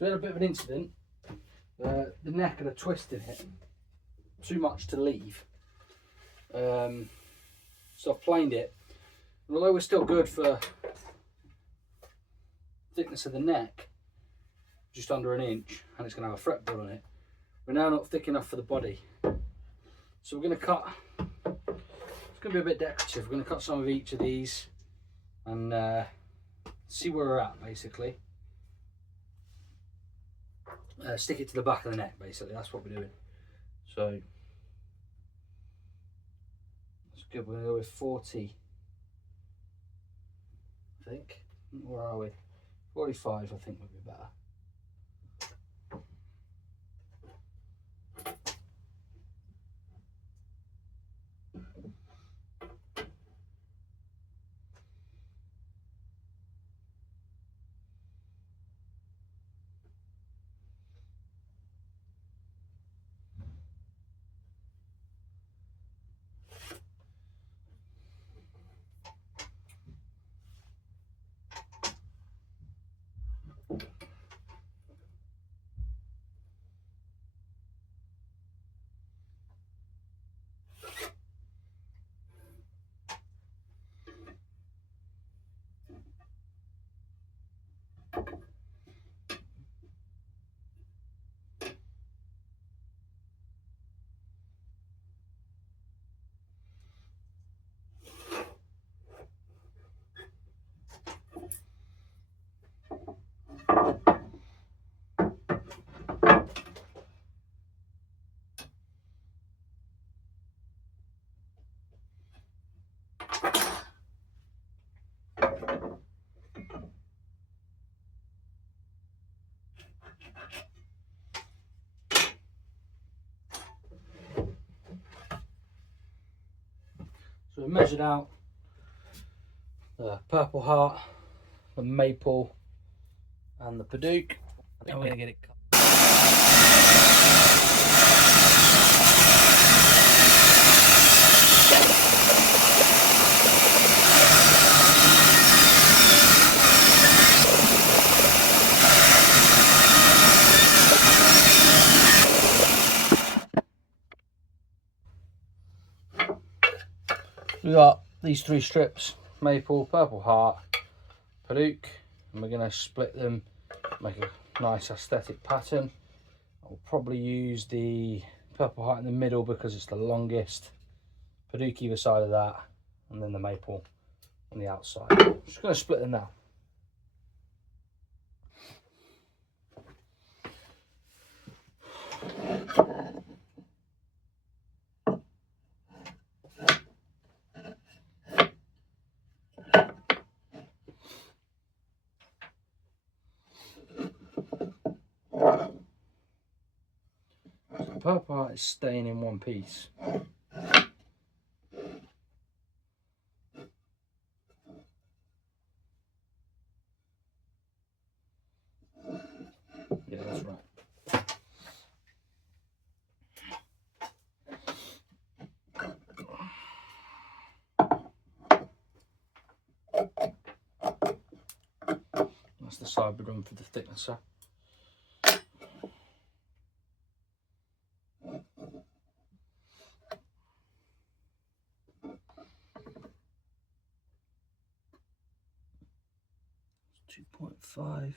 So we had a bit of an incident. The neck had a twist in it, too much to leave. So I've planed it. And although we're still good for thickness of the neck, just under an inch, and it's going to have a fretboard on it, we're now not thick enough for the body. So we're going to cut, it's going to be a bit decorative, we're going to cut some of each of these and see where we're at basically. Stick it to the back of the neck basically, that's what we're doing. So that's good, we're going to go with 40, I think. Where are we? 45 I think would be better. So we measured out the purple heart, the maple and the Paduke, and we're going to get it cut. We got these 3 strips, maple, purple heart, Paduke, and we're going to split them, make a nice aesthetic pattern. I'll probably use the purple heart in the middle because it's the longest, Paduke either side of that, and then the maple on the outside. I'm just going to split them now. The purple heart is staying in one piece. Yeah, that's right. That's the side we're doing for the thicknesser. It's 2.5.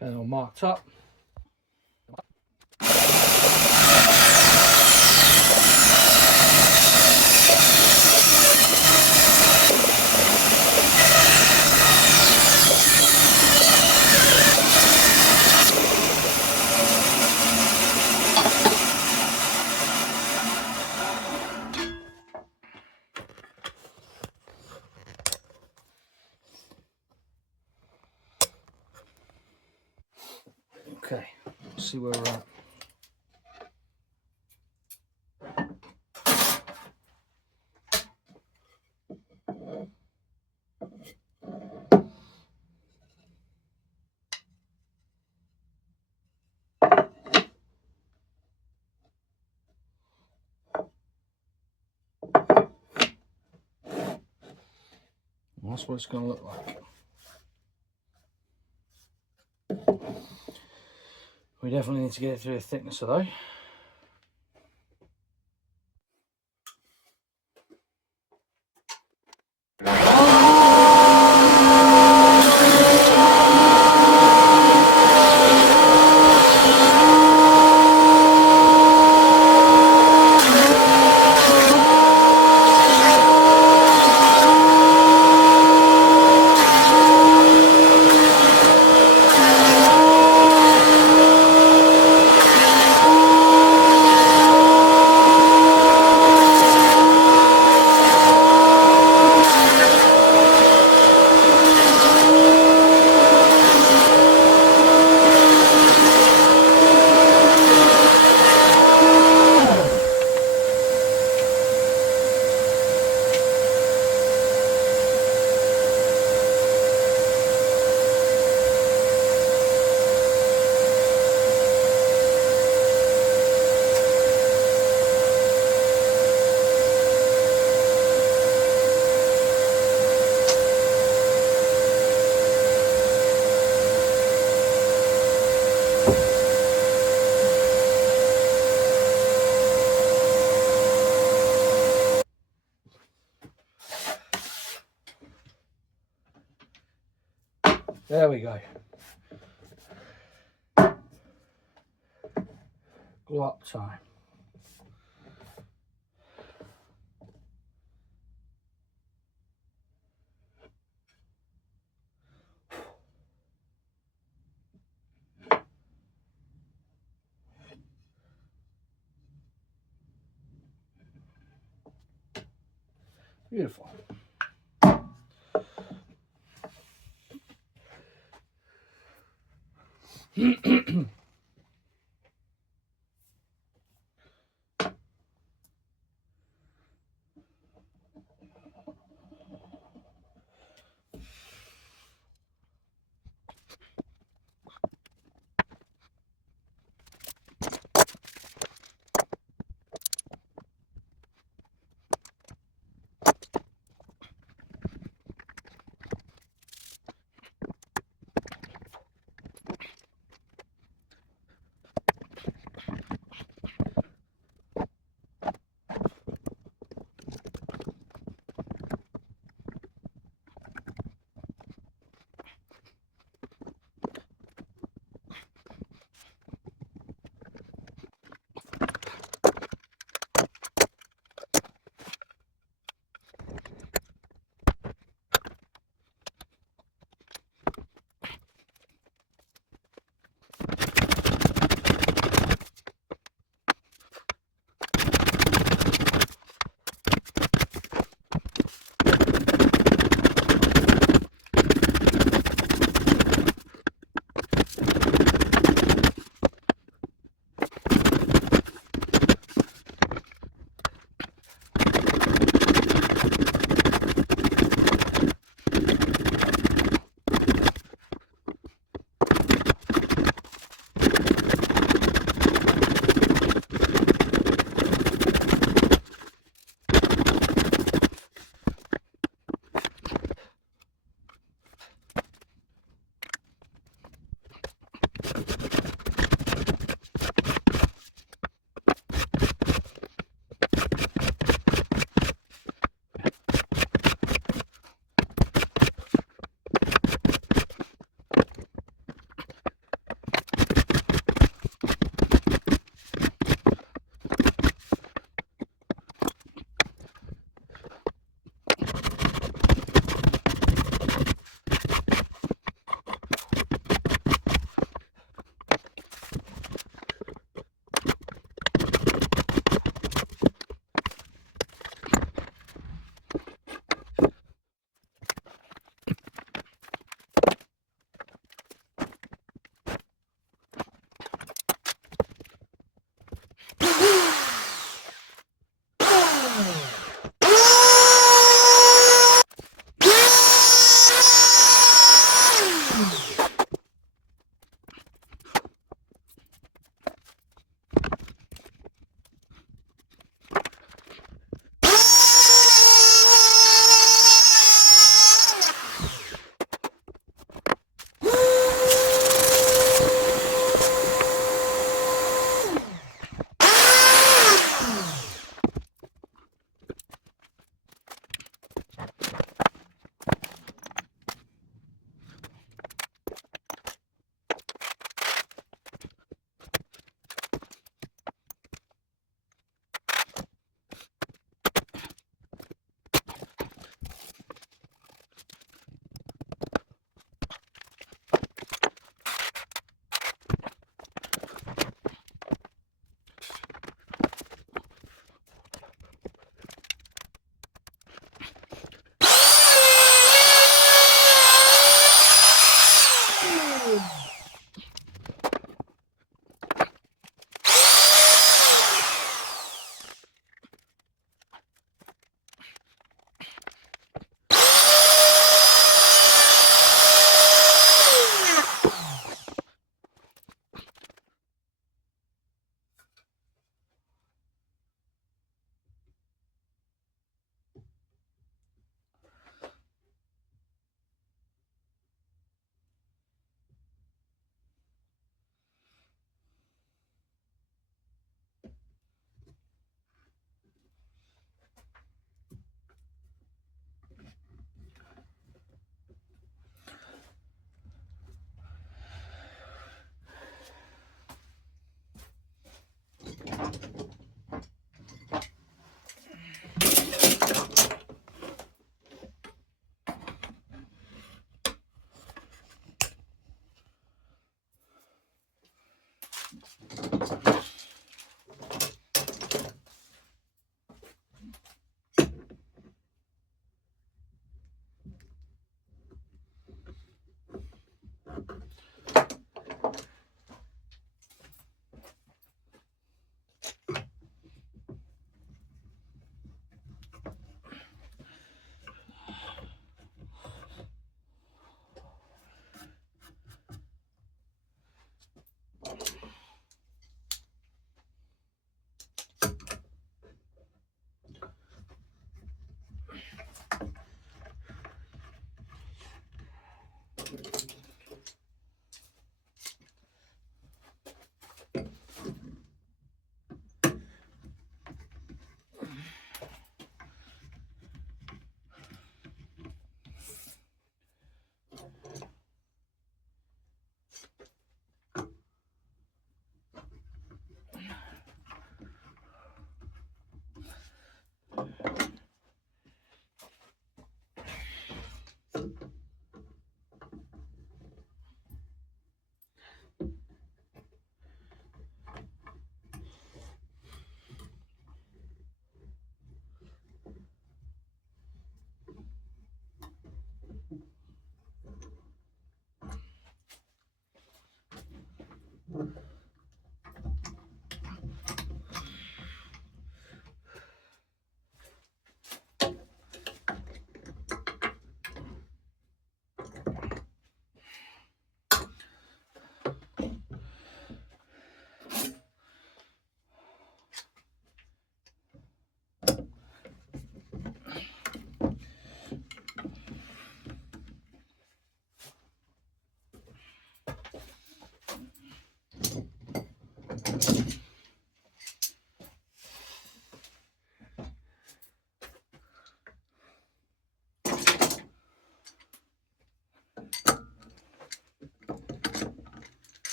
Okay, all marked up. Okay, let's see where we're at. Well, that's what it's going to look like. We definitely need to get it through the thickness of though. There we go. Glue up time. Beautiful.